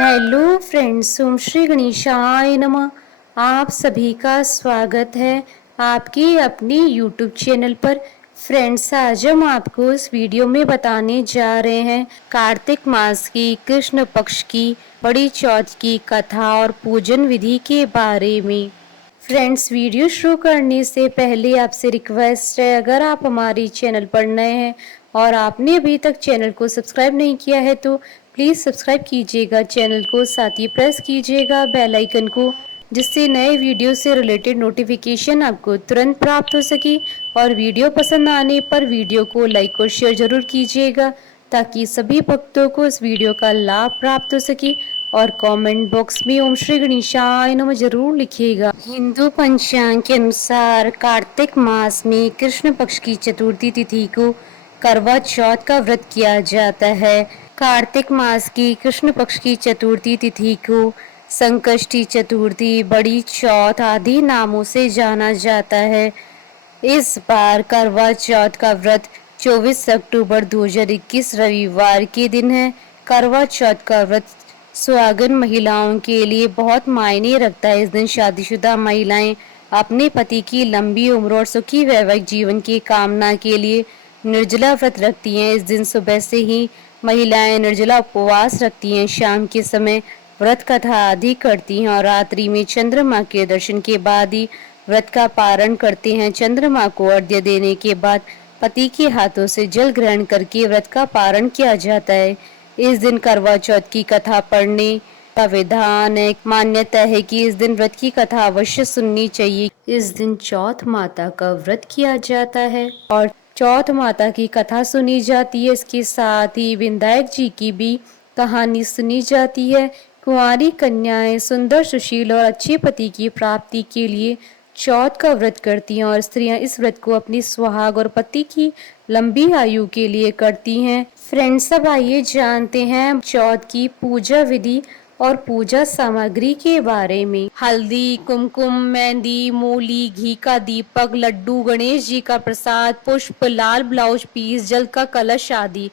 Hello friends, ओम श्री गणेशाय नमः। आप सभी का स्वागत है आपके अपने यूट्यूब चैनल पर। फ्रेंड्स, आज हम आपको इस वीडियो में बताने जा रहे हैं कार्तिक मास की कृष्ण पक्ष की बड़ी चौथ की कथा और पूजन विधि के बारे में। फ्रेंड्स, वीडियो शुरू करने से पहले आपसे रिक्वेस्ट है, अगर आप हमारे चैनल पर नए हैं और आपने अभी तक चैनल को सब्सक्राइब नहीं किया है तो प्लीज़ सब्सक्राइब कीजिएगा चैनल को, साथ ही प्रेस कीजिएगा बेल आइकन को, जिससे नए वीडियो से रिलेटेड नोटिफिकेशन आपको तुरंत प्राप्त हो सके। और वीडियो पसंद आने पर वीडियो को लाइक और शेयर जरूर कीजिएगा ताकि सभी भक्तों को इस वीडियो का लाभ प्राप्त हो सके। और कमेंट बॉक्स में ओम श्री गणेशाय नमः जरूर लिखिएगा। हिंदू पंचांग के अनुसार कार्तिक मास में कृष्ण पक्ष की चतुर्थी तिथि को करवा चौथ का व्रत किया जाता है। कार्तिक मास की कृष्ण पक्ष की चतुर्थी तिथि को संकष्टी चतुर्थी, बड़ी चौथ आदि नामों से जाना जाता है। इस बार करवा चौथ का व्रत 24 अक्टूबर 2021 रविवार के दिन है। करवा चौथ का व्रत सुहागन महिलाओं के लिए बहुत मायने रखता है। इस दिन शादीशुदा महिलाएं अपने पति की लंबी उम्र और सुखी वैवाहिक जीवन की कामना के लिए निर्जला व्रत रखती हैं। इस दिन सुबह से ही महिलाएं निर्जला उपवास रखती हैं, शाम के समय व्रत कथा आदि करती हैं और रात्रि में चंद्रमा के दर्शन के बाद ही व्रत का पारण करते हैं। चंद्रमा को अर्घ्य देने के बाद पति के हाथों से जल ग्रहण करके व्रत का पारण किया जाता है। इस दिन करवा चौथ की कथा पढ़ने का विधान है। मान्यता है कि इस दिन व्रत की कथा अवश्य सुननी चाहिए। इस दिन चौथ माता का व्रत किया जाता है और चौथ माता की कथा सुनी जाती है। इसके साथ ही विनायक जी की भी कहानी सुनी जाती है। कुंवारी कन्याएं सुंदर, सुशील और अच्छे पति की प्राप्ति के लिए चौथ का व्रत करती हैं और स्त्रियां इस व्रत को अपनी सुहाग और पति की लंबी आयु के लिए करती हैं। फ्रेंड्स, अब आइए जानते हैं चौथ की पूजा विधि और पूजा सामग्री के बारे में। हल्दी, कुमकुम, मेहंदी, मूली, घी का दीपक, लड्डू, गणेश जी का प्रसाद, पुष्प, लाल ब्लाउज पीस, जल का कलश आदि।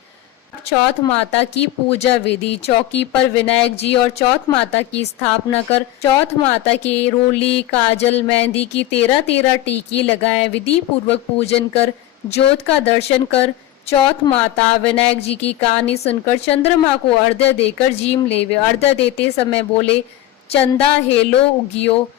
चौथ माता की पूजा विधि। चौकी पर विनायक जी और चौथ माता की स्थापना कर चौथ माता के रोली, काजल, मेहंदी की 13-13 टीकी लगाएं। विधि पूर्वक पूजन कर ज्योत का दर्शन कर चौथ माता विनायक जी की कहानी सुनकर चंद्रमा को अर्घ्य देकर जीम लेवे। अर्घ्य देते समय बोले, चंदा हेलो उगियो,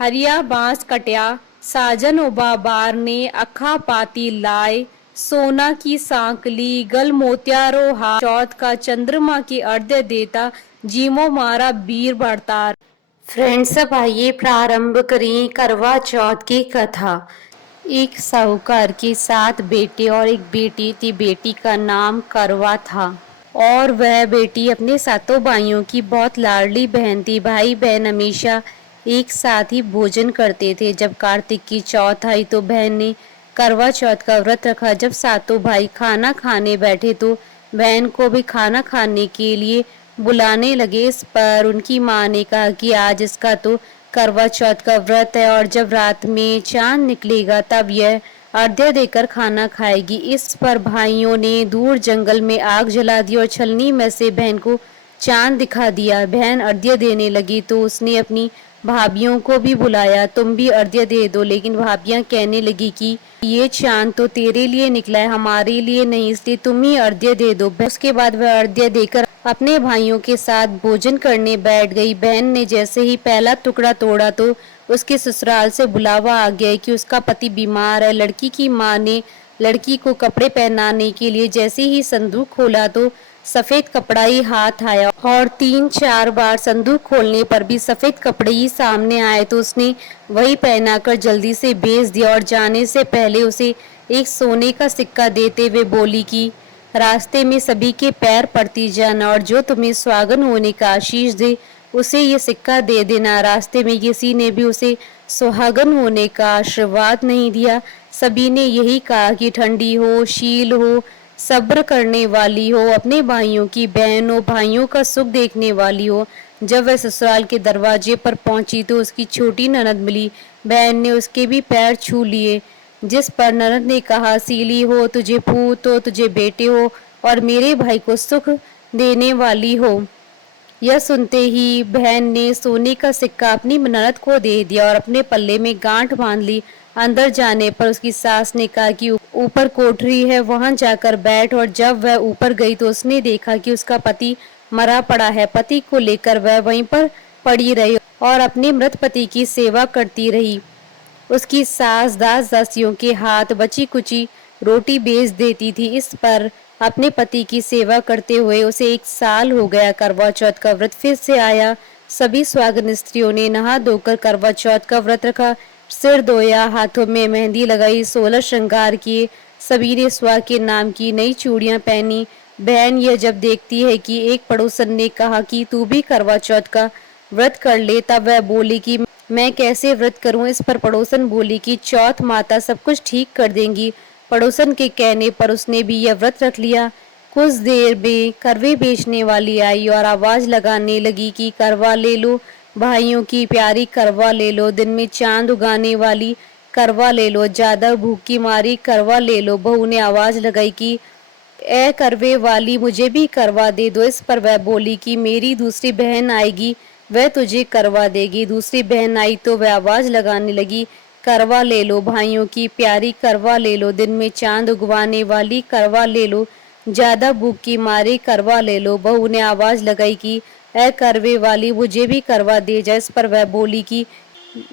हरिया बांस कट्या, साजन उबा बार ने अखा पाती लाए, सोना की सांकली गल मोतियारो हार। चौथ का चंद्रमा की अर्घ्य देता जीमो मारा वीर भरतार। फ्रेंड्स, अब आइए प्रारंभ करें करवा चौथ की कथा। एक साहूकार के 7 बेटे और एक बेटी थी। बेटी का नाम करवा था और वह बेटी अपने सातों भाइयों की बहुत लाडली बहन थी। भाई बहन हमेशा एक साथ ही भोजन करते थे। जब कार्तिक की चौथ आई तो बहन ने करवा चौथ का व्रत रखा। जब सातों भाई खाना खाने बैठे तो बहन को भी खाना खाने के लिए बुलाने लगे। इस पर उनकी माँ ने कहा कि आज इसका तो करवा चौथ का व्रत है और जब रात में चांद निकलेगा तब यह अर्घ्य देकर खाना खाएगी। इस पर भाइयों ने दूर जंगल में आग जला दी और छलनी में से बहन को चांद दिखा दिया। बहन अर्घ्य देने लगी तो उसने अपनी भाभियों को भी बुलाया, तुम भी अर्घ्य दे दो। लेकिन भाभियां कहने लगी कि ये चांद तो तेरे लिए निकला है, हमारे लिए नहीं, इसलिए तुम ही अर्घ्य दे दो। उसके बाद वह अर्घ्य देकर अपने भाइयों के साथ भोजन करने बैठ गई। बहन ने जैसे ही पहला टुकड़ा तोड़ा तो उसके ससुराल से बुलावा आ गया कि उसका पति बीमार है। लड़की की माँ ने लड़की को कपड़े पहनाने के लिए जैसे ही संदूक खोला तो सफेद कपड़ा ही हाथ आया और 3-4 बार संदूक खोलने पर भी सफेद कपड़े ही सामने आए तो उसने वही पहनाकर जल्दी से भेज दिया और जाने से पहले उसे एक सोने का सिक्का देते हुए बोली कि रास्ते में सभी के पैर पड़ती जाना और जो तुम्हें सुहागन होने का आशीष दे उसे ये सिक्का दे देना। रास्ते में किसी ने भी उसे सुहागन होने का आशीर्वाद नहीं दिया। सभी ने यही कहा कि ठंडी हो, शील हो, सब्र करने वाली हो, अपने भाइयों की बहन हो, भाइयों का सुख देखने वाली हो। जब वह ससुराल के दरवाजे पर पहुंची तो उसकी छोटी ननद मिली। बहन ने उसके भी पैर छू लिए, जिस पर ननद ने कहा, सीली हो, तुझे पूत हो, तुझे बेटे हो और मेरे भाई को सुख देने वाली हो। यह सुनते ही बहन ने सोने का सिक्का अपनी ननद को दे दिया और अपने पल्ले में गांठ बांध ली। अंदर जाने पर उसकी सास ने कहा कि ऊपर कोठरी है, वहां जाकर बैठ। और जब वह ऊपर गई तो उसने देखा कि उसका पति मरा पड़ा है। पति को लेकर वह वहीं पर पड़ी रही और अपने मृत पति की सेवा करती रही। उसकी सास दास दासियों के हाथ बची कुची रोटी बेच देती थी। इस पर अपने पति की सेवा करते हुए उसे 1 साल हो गया। करवा चौथ का व्रत फिर से आया। सभी सुहागिन स्त्रियों ने नहा धोकर करवा चौथ का व्रत रखा, सिर धोया, हाथों में मेहंदी लगाई, 16 श्रृंगार किए। सभी ने सुहाग के नाम की नई चूड़ियां पहनी। बहन यह जब देखती है कि एक पड़ोसन ने कहा कि तू भी करवा चौथ का व्रत कर ले, तब वह बोली कि मैं कैसे व्रत करूं। इस पर पड़ोसन बोली कि चौथ माता सब कुछ ठीक कर देंगी। पड़ोसन के कहने पर उसने भी यह व्रत रख लिया। कुछ देर में करवे बेचने वाली आई और आवाज लगाने लगी कि करवा ले लो भाइयों की प्यारी, करवा ले लो, दिन में चांद उगाने वाली, करवा ले लो, ज्यादा भूख की मारी, करवा ले लो। बहू ने आवाज लगाई कि ए करवे वाली, मुझे भी करवा दे दो। इस पर वह बोली कि मेरी दूसरी बहन आएगी, वह तुझे करवा देगी। दूसरी बहन आई तो वह आवाज लगाने लगी, करवा ले लो भाइयों की प्यारी, करवा ले लो, दिन में चांद उगवाने वाली, करवा ले लो, ज्यादा भूख की मारी, करवा ले लो। बहू ने आवाज लगाई कि ए करवे वाली, मुझे भी करवा दे जा। इस पर वह बोली कि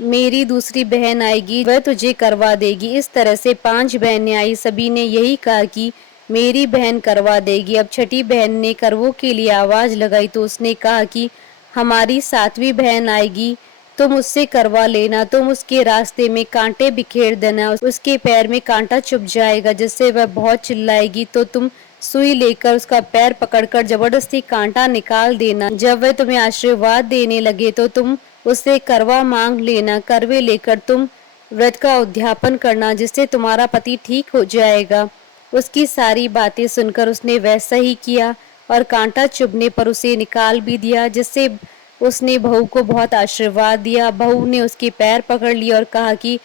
मेरी दूसरी बहन आएगी, वह तुझे करवा देगी। इस तरह से 5 बहनें आई। सभी ने यही कहा कि मेरी बहन करवा देगी। अब छठी बहन ने करवों के लिए आवाज लगाई तो उसने कहा कि हमारी 7वीं बहन आएगी, तुम उससे करवा लेना। तुम उसके रास्ते में कांटे बिखेर देना, उसके पैर में कांटा चुभ जाएगा, जिससे वह बहुत चिल्लाएगी तो तुम सुई लेकर उसका पैर पकड़कर जबरदस्ती कांटा निकाल देना। जब वह तुम्हें आशीर्वाद देने लगे तो तुम उससे करवा मांग लेना। करवे लेकर तुम व्रत का उद्यापन करना, जिससे तुम्हारा पति ठीक हो जाएगा। उसकी सारी बातें सुनकर उसने वैसा ही किया और कांटा चुभने पर उसे निकाल भी दिया, जिससे उसने बहू को बहुत आशीर्वाद दिया। बहू ने उसके पैर पकड़ लिए और कहा कि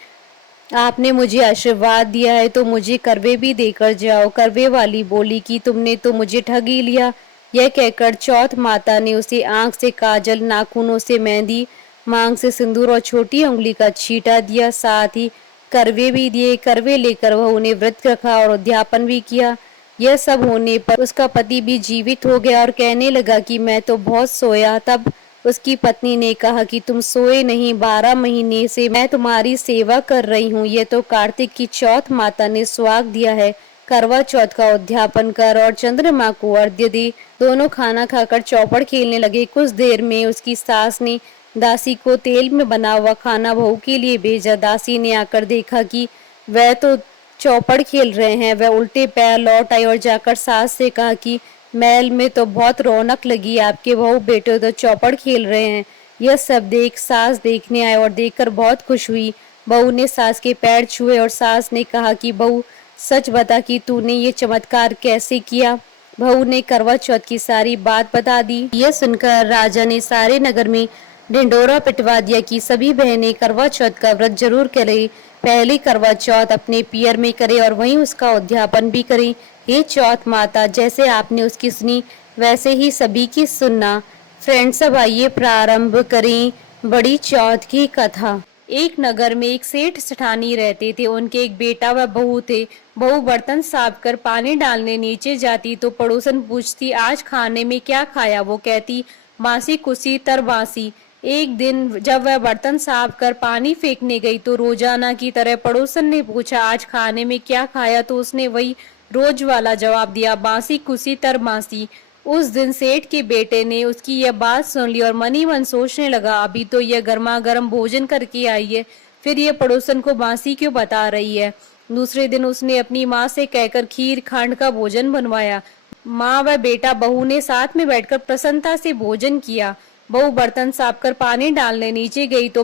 आपने मुझे आशीर्वाद दिया है तो मुझे करवे भी देकर जाओ। करवे वाली बोली कि तुमने तो मुझे ठग ही लिया। यह कहकर चौथ माता ने उसे आंख से काजल, नाखूनों से मेहंदी, मांग से सिंदूर और छोटी उंगली का छींटा दिया, साथ ही करवे भी दिए। करवे लेकर वह उन्हें व्रत रखा और उद्यापन भी किया। यह सब होने पर उसका पति भी जीवित हो गया और कहने लगा कि मैं तो बहुत सोया। तब उसकी पत्नी ने कहा कि तुम सोए नहीं, 12 महीने से मैं तुम्हारी सेवा कर रही हूँ। ये तो कार्तिक की चौथ माता ने सुहाग दिया है। करवा चौथ का उद्यापन कर और चंद्रमा को अर्घ्य दे। दोनों खाना खाकर चौपड़ खेलने लगे। कुछ देर में उसकी सास ने दासी को तेल में बना हुआ खाना बहू के लिए भेजा। दासी ने आकर देखा कि वह तो चौपड़ खेल रहे हैं। वह उल्टे पैर लौट आई और जाकर सास से कहा कि महल में तो बहुत रौनक लगी, आपके बहू बेटे तो चौपड़ खेल रहे हैं। यह सब देख सास देखने आए और देखकर बहुत खुश हुई। बहू ने सास के पैर छुए और सास ने कहा कि बहू सच बता कि तूने ये चमत्कार कैसे किया। बहू ने करवा चौथ की सारी बात बता दी। यह सुनकर राजा ने सारे नगर में ढिंडोरा पिटवा दिया कि सभी बहनें करवा चौथ का व्रत जरूर करें। पहली करवा चौथ अपने पियर में करे और वहीं उसका उद्यापन भी करें। हे चौथ माता, जैसे आपने उसकी सुनी वैसे ही सभी की सुनना। फ्रेंड्स, अब आइए प्रारंभ करें बड़ी चौथ की कथा। एक नगर में एक सेठ सेठानी रहते थे। उनके एक बेटा व बहू थे। बहू बर्तन साफ कर पानी डालने नीचे जाती तो पड़ोसन पूछती, आज खाने में क्या खाया? वो कहती, बासी कुसी तर बासी। एक दिन जब वह बर्तन साफ कर पानी फेंकने गई तो रोजाना की तरह पड़ोसन ने पूछा, आज खाने में क्या खाया? तो उसने वही रोज वाला जवाब दिया, बासी कुसी तर बासी। उस दिन सेठ के बेटे ने उसकी यह बात सुन ली और मन ही मन सोचने लगा, अभी तो यह गर्मा गर्म भोजन करके आई है, फिर यह पड़ोसन को बासी क्यों बता रही है। दूसरे दिन उसने अपनी माँ से कहकर खीर खांड का भोजन बनवाया। माँ व बेटा बहू ने साथ में बैठकर प्रसन्नता से भोजन किया। बहू बर्तन साफ कर पानी डालने नीचे गई तो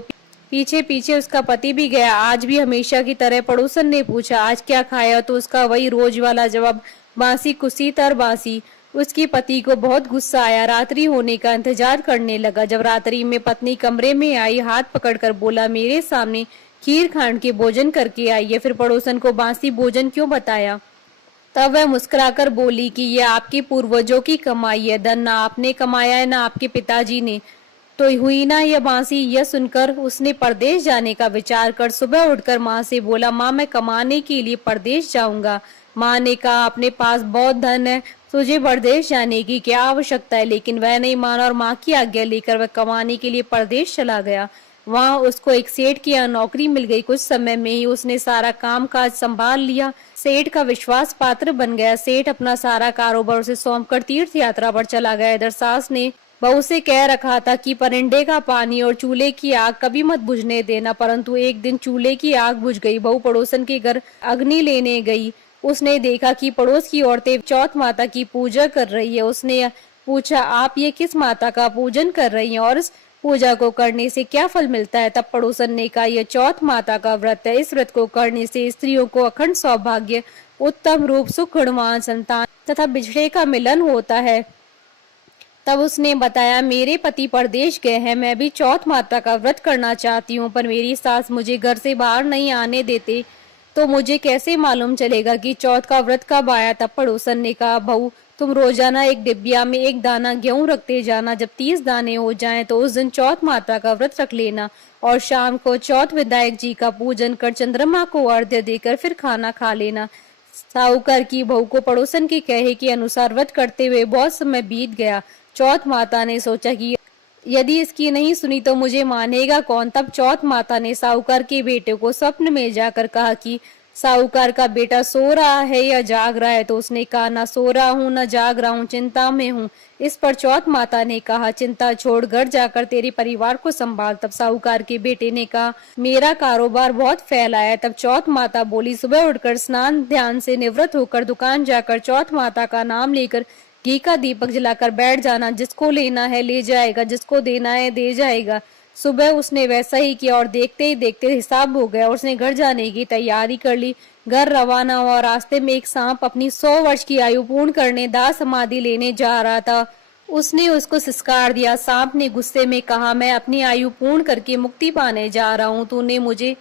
पीछे पीछे उसका पति भी गया। आज भी हमेशा की तरह पड़ोसन ने पूछा, आज क्या खाया? तो उसका वही रोज वाला जवाब, बासी कुसी तर बासी। उसकी पति को बहुत गुस्सा आया। रात्रि होने का इंतजार करने लगा। जब रात्रि में पत्नी कमरे में आई, हाथ पकड़कर बोला, मेरे सामने खीर खांड के भोजन करके आई है, फिर पड़ोसन को बासी भोजन क्यों बताया? तब वह मुस्कुराकर बोली कि यह आपके पूर्वजों की कमाई है, धन ना आपने कमाया है ना आपके पिताजी ने। तो हुई ना यह बांसी। यह सुनकर उसने परदेश जाने का विचार कर सुबह उठकर माँ से बोला, माँ मैं कमाने के लिए परदेश जाऊंगा। माँ ने कहा, अपने पास बहुत धन है, तुझे परदेश जाने की क्या आवश्यकता है। लेकिन वह नहीं माना और माँ की आज्ञा लेकर वह कमाने के लिए परदेश चला गया। वहां उसको एक सेठ की यहाँ नौकरी मिल गई। कुछ समय में ही उसने सारा काम काज संभाल लिया। सेठ का विश्वास पात्र बन गया। सेठ अपना सारा कारोबार उसे सौंपकर तीर्थ यात्रा पर चला गया। इधर सास ने बहू से कह रखा था कि परिंदे का पानी और चूल्हे की आग कभी मत बुझने देना, परंतु एक दिन चूल्हे की आग बुझ गई। बहू पड़ोसन के घर अग्नि लेने गई। उसने देखा कि पड़ोस की औरतें चौथ माता की पूजा कर रही है। उसने पूछा, आप ये किस माता का पूजन कर रही हैं और इस पूजा को करने से क्या फल मिलता है। तब पड़ोसन ने कहा, यह चौथ माता का व्रत है। इस व्रत को करने से स्त्रियों को अखंड सौभाग्य, उत्तम रूप, सुख, गुणवान संतान तथा बिछड़े का मिलन होता है। तब उसने बताया, मेरे पति परदेश गए हैं, मैं भी चौथ माता का व्रत करना चाहती हूँ, पर मेरी सास मुझे घर से बाहर नहीं आने देते, तो मुझे कैसे मालूम चलेगा कि चौथ का व्रत कब आया। तब पड़ोसन ने कहा, बहू तुम रोजाना एक डिब्बिया में एक दाना गेहूं रखते जाना। जब 30 दाने हो जाएं तो उस दिन चौथ माता का व्रत रख लेना और शाम को चौथ विनायक जी का पूजन कर चंद्रमा को अर्घ्य देकर फिर खाना खा लेना। साहूकार की बहू को पड़ोसन के कहे के अनुसार व्रत करते हुए बहुत समय बीत गया। चौथ माता ने सोचा कि यदि इसकी नहीं सुनी तो मुझे मानेगा कौन। तब चौथ माता ने साहूकार के बेटे को स्वप्न में जाकर कहा कि साहूकार का बेटा सो रहा है या जाग रहा है। तो उसने कहा, ना सो रहा हूँ ना जाग रहा हूँ, चिंता में हूँ। इस पर चौथ माता ने कहा, चिंता छोड़ घर जाकर तेरे परिवार को संभाल। तब साहूकार के बेटे ने कहा, मेरा कारोबार बहुत फैला है। तब चौथ माता बोली, सुबह उठकर स्नान ध्यान से निवृत्त होकर दुकान जाकर चौथ माता का नाम लेकर घी का दीपक जलाकर बैठ जाना। जिसको लेना है ले जाएगा, जिसको देना है दे जाएगा। सुबह उसने वैसा ही किया और देखते ही देखते हिसाब हो गया। उसने घर जाने की तैयारी कर ली। घर रवाना हुआ। रास्ते में एक सांप अपनी 100 वर्ष की आयु पूर्ण करने दाह समाधि लेने जा रहा था। उसने उसको सिस्कार दिया। सांप ने गुस्से में कहा, मैं अपनी आयु पूर्ण करके मुक्ति पाने जा रहा हूँ, तूने मुझे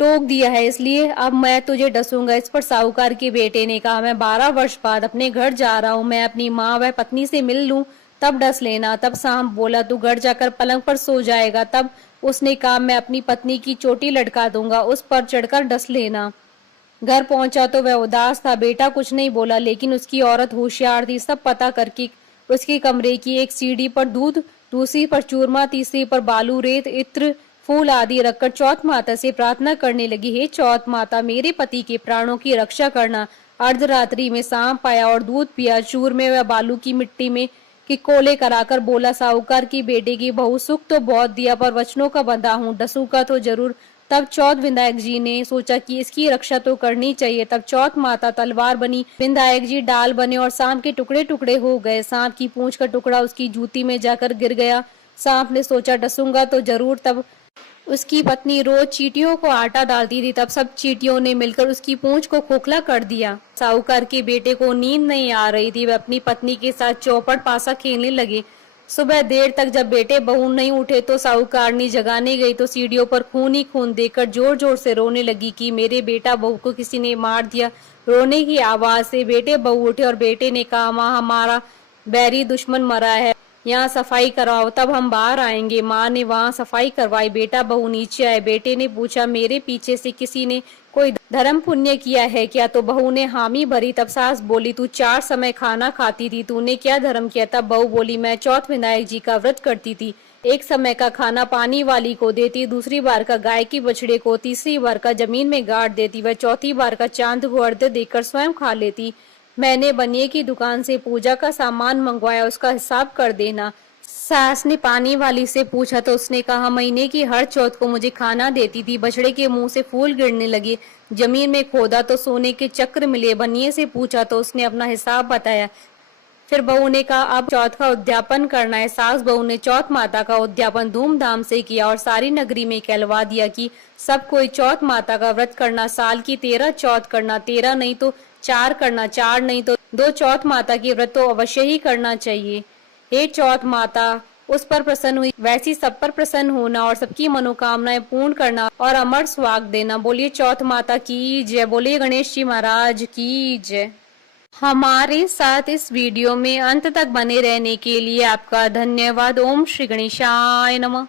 टोक दिया है, इसलिए अब मैं तुझे डसूंगा। इस पर साहूकार के बेटे ने कहा, मैं 12 वर्ष बाद अपने घर जा रहा हूँ, मैं अपनी माँ व पत्नी से मिल लूं, तब डस लेना। तब सांप बोला, तू घर जाकर पलंग पर सो जाएगा। तब उसने कहा, मैं अपनी पत्नी की चोटी लटका दूंगा, उस पर चढ़कर डस लेना। घर पहुंचा तो वह उदास था। बेटा कुछ नहीं बोला, लेकिन उसकी औरत होशियार थी। सब पता करके उसके कमरे की एक सीढ़ी पर दूध, दूसरी पर चूरमा, तीसरी पर बालू, रेत, इत्र, फूल आदि रखकर चौथ माता से प्रार्थना करने लगी, हे चौथ माता, मेरे पति के प्राणों की रक्षा करना। अर्धरात्रि में सांप आया और दूध पिया। चूर में वह बालू की मिट्टी में कि कोले कराकर बोला, साहूकार की बेटे की बहू, सुख तो बहुत दिया पर वचनों का बंधा हूँ, डसूंगा तो जरूर। तब चौथ विनायक जी ने सोचा कि इसकी रक्षा तो करनी चाहिए। तब चौथ माता तलवार बनी, विनायक जी डाल बने और सांप के टुकड़े टुकड़े हो गए। सांप की पूंछ का टुकड़ा उसकी जूती में जाकर गिर गया। सांप ने सोचा, डसूंगा तो जरूर। तब उसकी पत्नी रोज चींटियों को आटा डालती थी। तब सब चींटियों ने मिलकर उसकी पूंछ को खोखला कर दिया। साहूकार के बेटे को नींद नहीं आ रही थी। वह अपनी पत्नी के साथ चौपट पासा खेलने लगे। सुबह देर तक जब बेटे बहू नहीं उठे तो साहूकारनी जगाने गई तो सीढ़ियों पर खून ही खून देखकर जोर जोर से रोने लगी कि मेरे बेटा बहू को किसी ने मार दिया। रोने की आवाज से बेटे बहू उठे और बेटे ने कहा, माँ हमारा बैरी दुश्मन मरा है, यहाँ सफाई करवाओ, तब हम बाहर आएंगे। माँ ने वहाँ सफाई करवाई। बेटा बहू नीचे आए। बेटे ने पूछा, मेरे पीछे से किसी ने कोई धर्म पुण्य किया है क्या? तो बहू ने हामी भरी। तब सास बोली, तू 4 समय खाना खाती थी, तूने क्या धर्म किया? तब बहू बोली, मैं चौथ विनायक जी का व्रत करती थी। एक समय का खाना पानी वाली को देती, दूसरी बार का गाय की बछड़े को, तीसरी बार का जमीन में गाड़ देती, वह चौथी बार का चांद को अर्घ्य देकर स्वयं खा लेती। मैंने बनिए की दुकान से पूजा का सामान मंगवाया, उसका हिसाब कर देना। सास ने पानी वाली से पूछा तो उसने कहा, महीने की हर चौथ को मुझे खाना देती थी। बछड़े के मुंह से फूल गिरने लगे। जमीन में खोदा तो सोने के चक्र मिले। बनिए से पूछा तो उसने अपना हिसाब बताया। फिर बहू ने कहा, अब चौथ का उद्यापन करना है। सास बहू ने चौथ माता का उद्यापन धूमधाम से किया और सारी नगरी में कहलवा दिया कि सब कोई चौथ माता का व्रत करना, साल की 13 चौथ करना, 13 नहीं तो 4 करना, 4 नहीं तो 2 चौथ माता की व्रत तो अवश्य ही करना चाहिए। हे चौथ माता, उस पर प्रसन्न हुई वैसी सब पर प्रसन्न होना और सबकी मनोकामनाएं पूर्ण करना और अमर स्वाग देना। बोलिए चौथ माता की जय। बोलिए गणेश जी महाराज की जय। हमारे साथ इस वीडियो में अंत तक बने रहने के लिए आपका धन्यवाद। ओम श्री गणेशाय नमः।